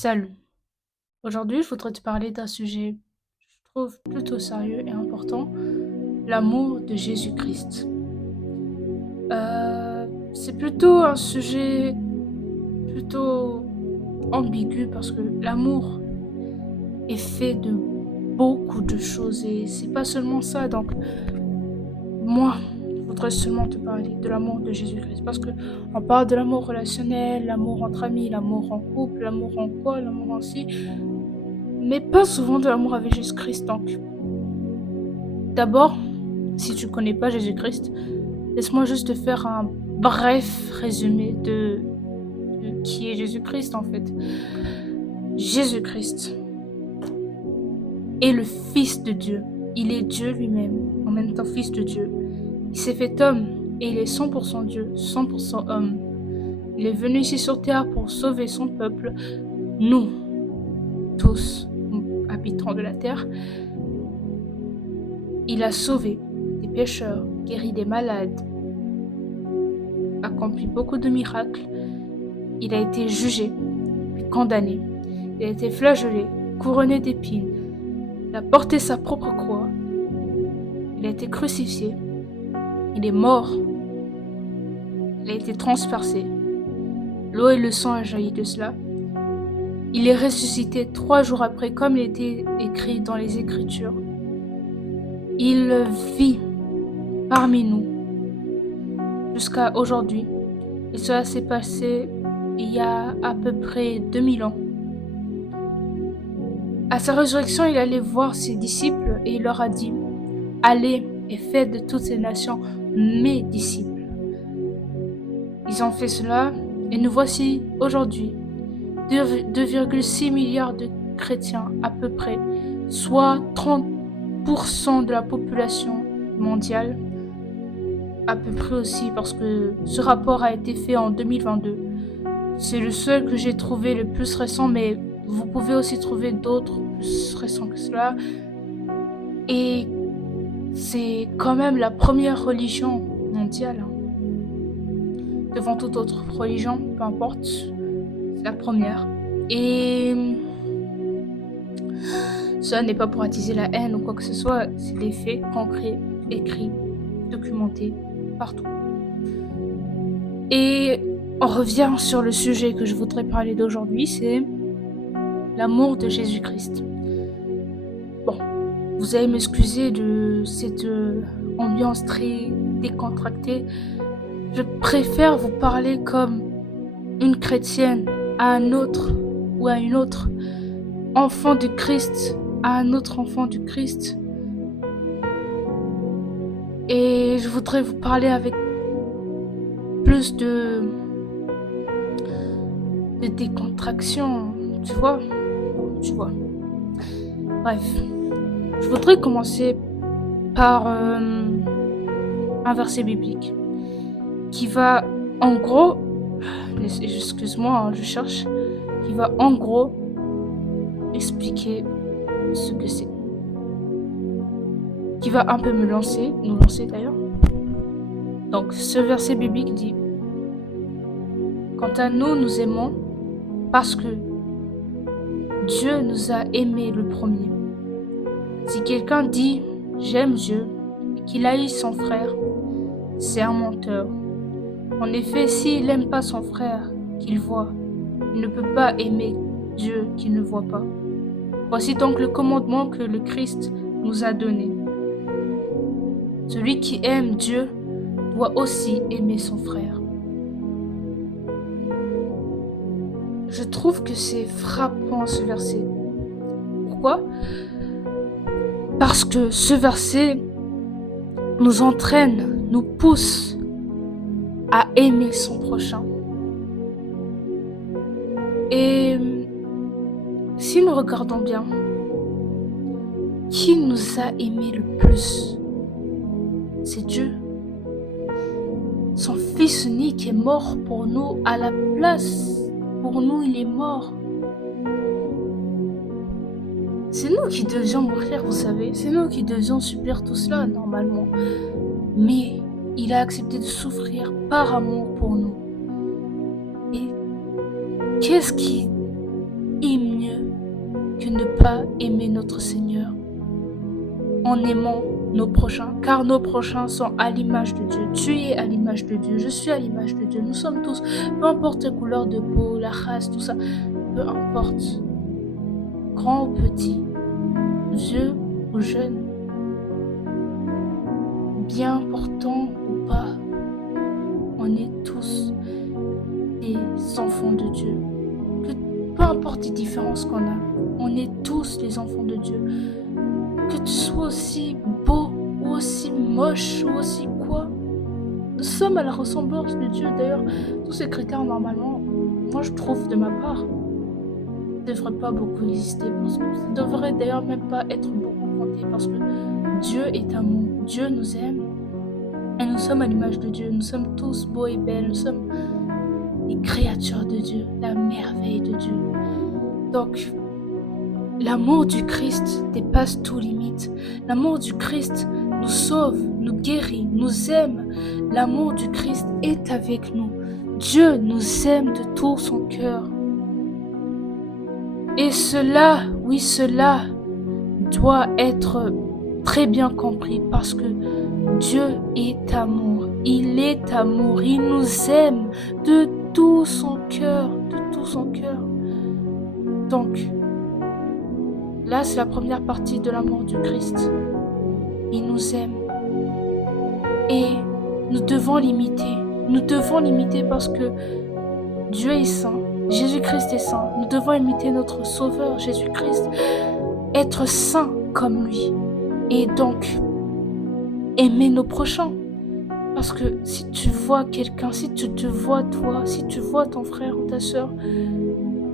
Salut. Aujourd'hui, je voudrais te parler d'un sujet que je trouve plutôt sérieux et important, l'amour de Jésus-Christ. C'est plutôt un sujet plutôt ambigu parce que l'amour est fait de beaucoup de choses et c'est pas seulement ça. Donc, moi, je voudrais seulement te parler de l'amour de Jésus-Christ parce que on parle de l'amour relationnel, l'amour entre amis, l'amour en couple, l'amour en quoi, l'amour en ci, mais pas souvent de l'amour avec Jésus-Christ. Donc, d'abord, si tu connais pas Jésus-Christ, laisse-moi juste te faire un bref résumé de qui est Jésus-Christ en fait. Jésus-Christ est le Fils de Dieu. Il est Dieu lui-même, en même temps Fils de Dieu. Il s'est fait homme et il est 100% Dieu, 100% homme. Il est venu ici sur terre pour sauver son peuple, nous, tous, habitants de la terre. Il a sauvé des pécheurs, guéri des malades, accompli beaucoup de miracles. Il a été jugé, puis condamné. Il a été flagellé, couronné d'épines. Il a porté sa propre croix. Il a été crucifié. Il est mort. Il a été transpercé. L'eau et le sang ont jailli de cela. Il est ressuscité 3 jours après, comme il était écrit dans les Écritures. Il vit parmi nous jusqu'à aujourd'hui. Et cela s'est passé il y a à peu près 2000 ans. À sa résurrection, il allait voir ses disciples et il leur a dit « Allez et faites de toutes ces nations mes disciples. » Ils ont fait cela et nous voici aujourd'hui 2,6 milliards de chrétiens à peu près, soit 30% de la population mondiale à peu près aussi parce que ce rapport a été fait en 2022. C'est le seul que j'ai trouvé le plus récent, mais vous pouvez aussi trouver d'autres plus récents que cela. Et c'est quand même la première religion mondiale. Devant toute autre religion, peu importe, c'est la première. Et ça n'est pas pour attiser la haine ou quoi que ce soit, c'est des faits concrets, écrits, documentés, partout. Et on revient sur le sujet que je voudrais parler d'aujourd'hui, c'est l'amour de Jésus-Christ. Bon, vous allez m'excuser de cette ambiance très décontractée. Je préfère vous parler comme une chrétienne à un autre ou à une autre, enfant du Christ à un autre enfant du Christ. Et je voudrais vous parler avec plus de décontraction, tu vois. Bref, je voudrais commencer par un verset biblique qui va en gros, excuse-moi, je cherche, qui va en gros expliquer ce que c'est. Qui va un peu nous lancer d'ailleurs. Donc, ce verset biblique dit quant à nous, nous aimons parce que Dieu nous a aimés le premier. Si quelqu'un dit j'aime Dieu et qu'il haït son frère, c'est un menteur. En effet, s'il n'aime pas son frère qu'il voit, il ne peut pas aimer Dieu qu'il ne voit pas. Voici donc le commandement que le Christ nous a donné. Celui qui aime Dieu doit aussi aimer son frère. Je trouve que c'est frappant ce verset. Pourquoi ? Parce que ce verset nous entraîne, nous pousse à aimer son prochain. Et si nous regardons bien, qui nous a aimés le plus ? C'est Dieu. Son Fils unique est mort pour nous à la place. Pour nous, il est mort. C'est nous qui devions mourir, vous savez. C'est nous qui devions subir tout cela, normalement. Mais il a accepté de souffrir par amour pour nous. Et qu'est-ce qui est que ne pas aimer notre Seigneur en aimant nos prochains, car nos prochains sont à l'image de Dieu. Tu es à l'image de Dieu, je suis à l'image de Dieu. Nous sommes tous, peu importe la couleur de peau, la race, tout ça, peu importe, grand ou petit, vieux ou jeune, bien portant ou pas, on est tous des enfants de Dieu. Peu importe les différences qu'on a, on est tous les enfants de Dieu. Que tu sois aussi beau ou aussi moche ou aussi quoi, nous sommes à la ressemblance de Dieu. D'ailleurs, tous ces critères, normalement, moi je trouve de ma part, ne devraient pas beaucoup exister. Parce que ça ne devrait d'ailleurs même pas être beaucoup compté. Parce que Dieu est amour. Dieu nous aime. Et nous sommes à l'image de Dieu. Nous sommes tous beaux et belles. Nous sommes les créatures de Dieu. La merveille de Dieu. Donc, l'amour du Christ dépasse toute limite. L'amour du Christ nous sauve, nous guérit, nous aime. L'amour du Christ est avec nous. Dieu nous aime de tout son cœur. Et cela, oui, cela doit être très bien compris parce que Dieu est amour. Il est amour. Il nous aime de tout son cœur, de tout son cœur. Donc, là, c'est la première partie de l'amour du Christ. Il nous aime. Et nous devons l'imiter. Nous devons l'imiter parce que Dieu est saint. Jésus-Christ est saint. Nous devons imiter notre Sauveur, Jésus-Christ. Être saint comme lui. Et donc, aimer nos prochains. Parce que si tu vois quelqu'un, si tu te vois toi, si tu vois ton frère ou ta soeur,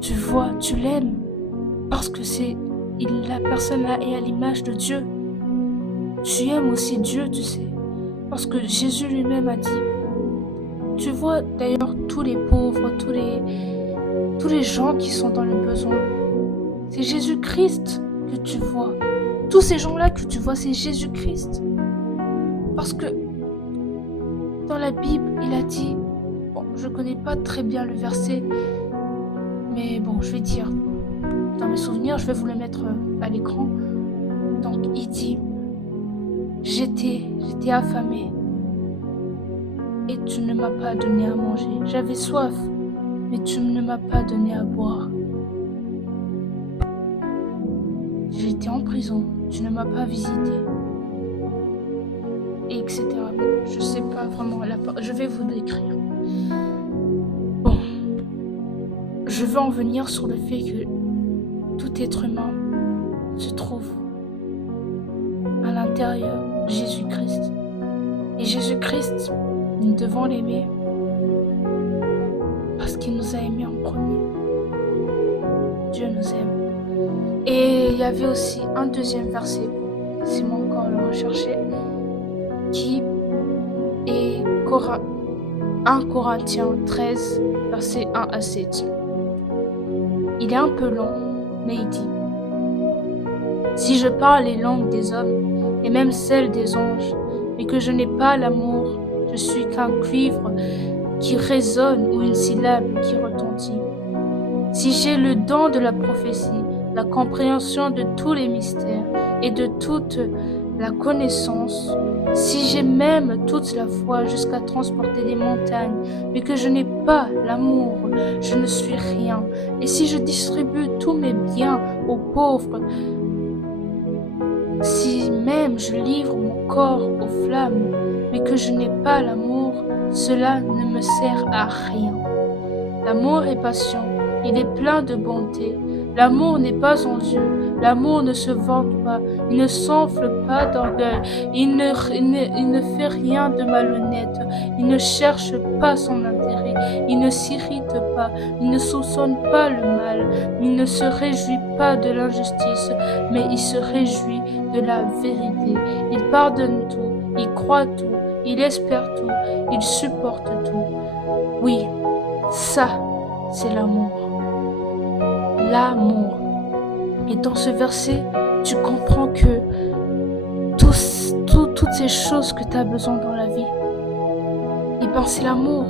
tu l'aimes. Parce que la personne là est à l'image de Dieu. Tu aimes aussi Dieu, tu sais. Parce que Jésus lui-même a dit, tu vois d'ailleurs tous les pauvres, tous les gens qui sont dans le besoin. C'est Jésus-Christ que tu vois. Tous ces gens-là que tu vois, c'est Jésus-Christ. Parce que dans la Bible, il a dit, bon, je connais pas très bien le verset, mais bon, je vais dire, dans mes souvenirs, je vais vous le mettre à l'écran. Donc, il dit, j'étais affamé et tu ne m'as pas donné à manger. J'avais soif, mais tu ne m'as pas donné à boire. J'étais en prison, tu ne m'as pas visité. Et etc. Bon, je sais pas vraiment je vais vous décrire. Bon, je veux en venir sur le fait que tout être humain se trouve à l'intérieur de Jésus-Christ. Et Jésus-Christ, nous devons l'aimer parce qu'il nous a aimés en premier. Dieu nous aime. Et il y avait aussi un deuxième verset, laissez-moi encore le rechercher, qui est 1 Corinthiens 13, versets 1 à 7. Il est un peu long, mais il dit, si je parle les langues des hommes et même celles des anges, mais que je n'ai pas l'amour, je suis qu'un cuivre qui résonne ou une syllabe qui retentit. Si j'ai le don de la prophétie, la compréhension de tous les mystères et de toute la connaissance, si j'ai même toute la foi jusqu'à transporter des montagnes, mais que je n'ai pas l'amour, je ne suis rien. Et si je distribue tous mes biens aux pauvres, si même je livre mon corps aux flammes, mais que je n'ai pas l'amour, cela ne me sert à rien. L'amour est patient, il est plein de bonté. L'amour n'est pas envieux, l'amour ne se vante pas, il ne s'enfle pas d'orgueil, il ne fait rien de malhonnête, il ne cherche pas son intérêt, il ne s'irrite pas, il ne soupçonne pas le mal, il ne se réjouit pas de l'injustice, mais il se réjouit de la vérité. Il pardonne tout, il croit tout, il espère tout, il supporte tout. Oui, ça, c'est l'amour. L'amour. Et dans ce verset, tu comprends que toutes ces choses que tu as besoin dans la vie, et ben c'est l'amour.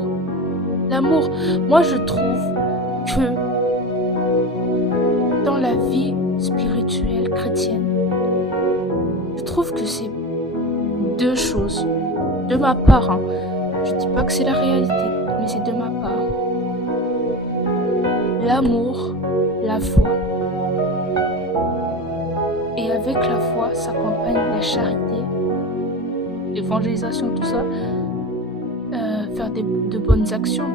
L'amour. Moi, je trouve que dans la vie, spirituelle chrétienne. Je trouve que c'est deux choses, de ma part. Je dis pas que c'est la réalité, mais c'est de ma part. L'amour, la foi. Et avec la foi s'accompagne la charité, l'évangélisation, tout ça, faire de bonnes actions.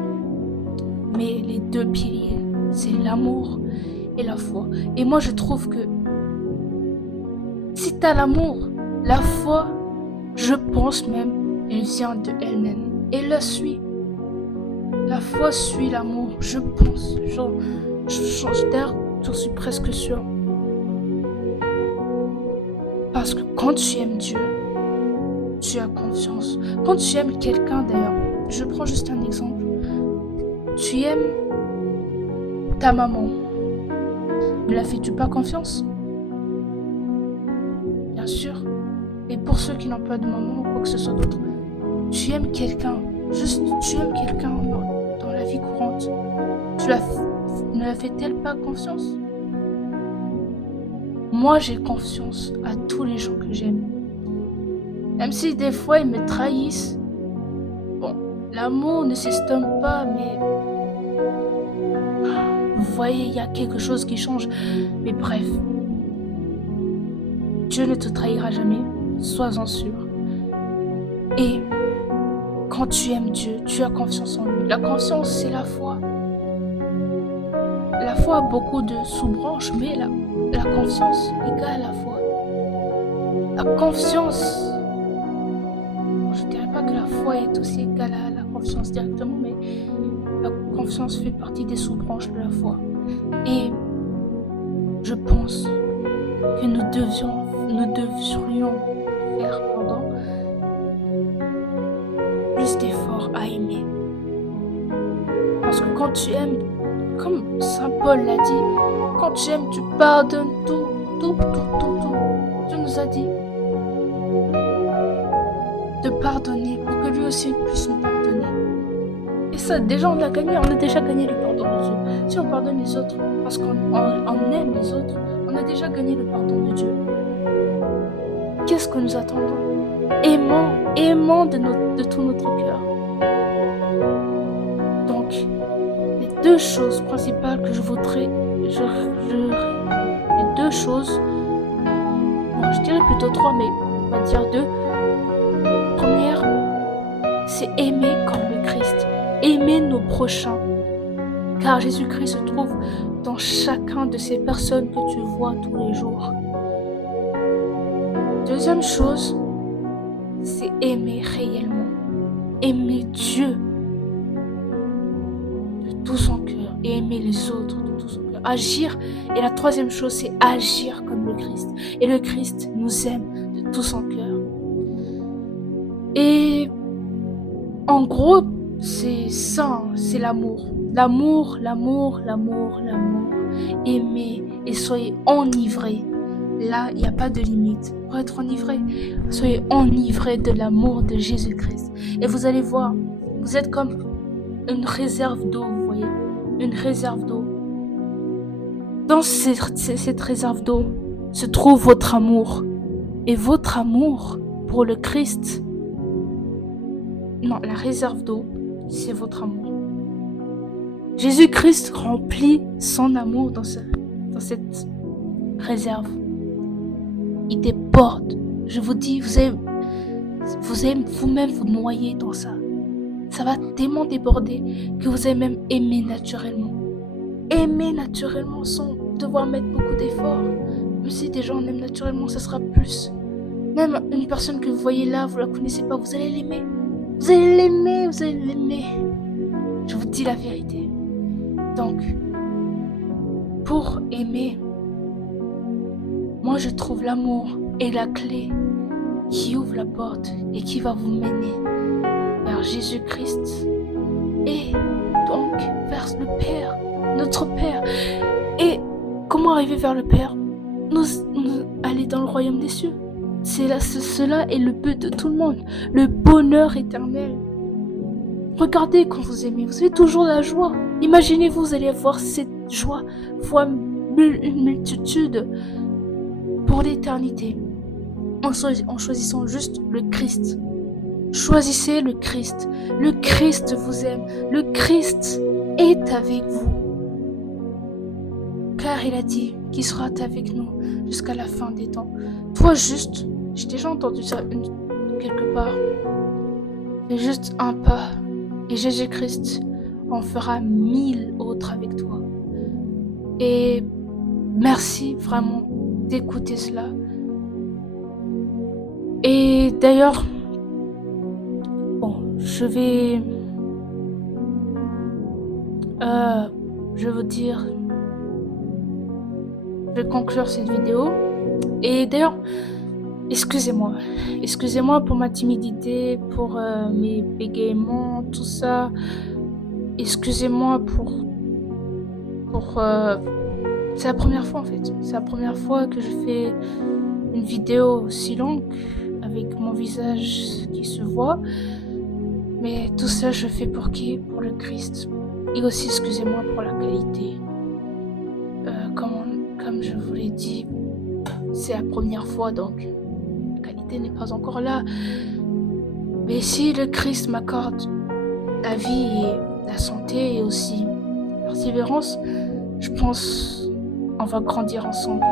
Mais les deux piliers, c'est l'amour et la foi. Et moi, je trouve que si tu as l'amour, la foi, je pense même, elle vient de elle-même. Elle la suit. La foi suit l'amour, je pense. D'ailleurs, j'en suis presque sûre. Parce que quand tu aimes Dieu, tu as confiance. Quand tu aimes quelqu'un, d'ailleurs, je prends juste un exemple. Tu aimes ta maman. Ne la fais-tu pas confiance? Bien sûr. Et pour ceux qui n'ont pas de maman ou quoi que ce soit d'autre, tu aimes quelqu'un. Juste, tu aimes quelqu'un dans la vie courante. Ne la fais-t-elle pas confiance? Moi, j'ai confiance à tous les gens que j'aime. Même si des fois, ils me trahissent. Bon, l'amour ne s'estompe pas, mais... Vous voyez, il y a quelque chose qui change. Mais bref. Dieu ne te trahira jamais. Sois-en sûr. Et quand tu aimes Dieu, tu as confiance en lui. La confiance, c'est la foi. La foi a beaucoup de sous-branches, mais la confiance égale la foi. La confiance, je ne dirais pas que la foi est aussi égale à la confiance directement, mais la confiance fait partie des sous-branches de la foi. Et je pense que nous devrions faire plus d'efforts à aimer. Parce que quand tu aimes, comme Saint Paul l'a dit, quand tu aimes, tu pardonnes tout. Dieu nous a dit de pardonner pour que lui aussi puisse nous pardonner. Et ça, déjà on l'a gagné, on a déjà gagné le pardon de Dieu. Si on pardonne les autres, parce qu'on aime les autres, on a déjà gagné le pardon de Dieu. Qu'est-ce que nous attendons? Aimons de tout notre cœur. Donc, les deux choses principales que je voudrais, les deux choses, bon, je dirais plutôt trois, mais on va dire deux. Première, c'est aimer comme le Christ, aimer nos prochains, car Jésus-Christ se trouve dans chacun de ces personnes que tu vois tous les jours. Deuxième chose, c'est aimer réellement, aimer Dieu de tout son cœur et aimer les autres de tout son cœur. Agir, et la troisième chose, c'est agir comme le Christ. Et le Christ nous aime de tout son cœur. Et en gros, c'est ça, c'est l'amour. L'amour. Aimez et soyez enivrés. Là, il n'y a pas de limite pour être enivré. Soyez enivrés de l'amour de Jésus-Christ. Et vous allez voir, vous êtes comme une réserve d'eau, vous voyez. Une réserve d'eau. Dans cette réserve d'eau se trouve votre amour. Et votre amour pour le Christ, non, la réserve d'eau, c'est votre amour. Jésus-Christ remplit son amour dans cette réserve. Il déborde. Je vous dis, vous allez vous-même vous noyer dans ça. Ça va tellement déborder que vous allez même aimer naturellement. Aimer naturellement sans devoir mettre beaucoup d'efforts. Mais si déjà on aime naturellement, ça sera plus. Même une personne que vous voyez là, vous la connaissez pas, vous allez l'aimer. Vous allez l'aimer. Je vous dis la vérité. Donc, pour aimer, moi je trouve l'amour est la clé qui ouvre la porte et qui va vous mener vers Jésus-Christ et donc vers le Père, notre Père. Et comment arriver vers le Père? Nous aller dans le royaume des cieux. Cela est le but de tout le monde, le bonheur éternel. Regardez quand vous aimez, vous avez toujours la joie. Imaginez-vous, vous allez avoir cette joie fois une multitude pour l'éternité en choisissant juste le Christ. Choisissez le Christ. Le Christ vous aime. Le Christ est avec vous. Car il a dit qu'il sera avec nous jusqu'à la fin des temps. Toi juste, j'ai déjà entendu ça quelque part. Fais juste un pas et Jésus-Christ en fera 1000 autres avec toi. Et merci vraiment d'écouter cela. Et d'ailleurs, bon, je vais vous dire, je vais conclure cette vidéo. Et d'ailleurs, excusez-moi pour ma timidité, pour mes bégaiements, tout ça. Excusez-moi pour c'est la première fois en fait. C'est la première fois que je fais une vidéo aussi longue avec mon visage qui se voit. Mais tout ça, je fais pour qui? Pour le Christ. Et aussi, excusez-moi pour la qualité. Comme je vous l'ai dit, c'est la première fois, donc la qualité n'est pas encore là. Mais si le Christ m'accorde la vie et la santé et aussi la persévérance, je pense on va grandir ensemble.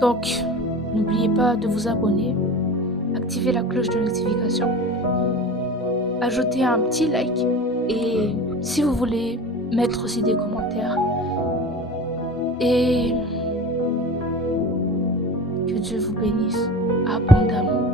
Donc, n'oubliez pas de vous abonner, activer la cloche de notification, ajouter un petit like et si vous voulez, mettre aussi des commentaires. Et que Dieu vous bénisse abondamment.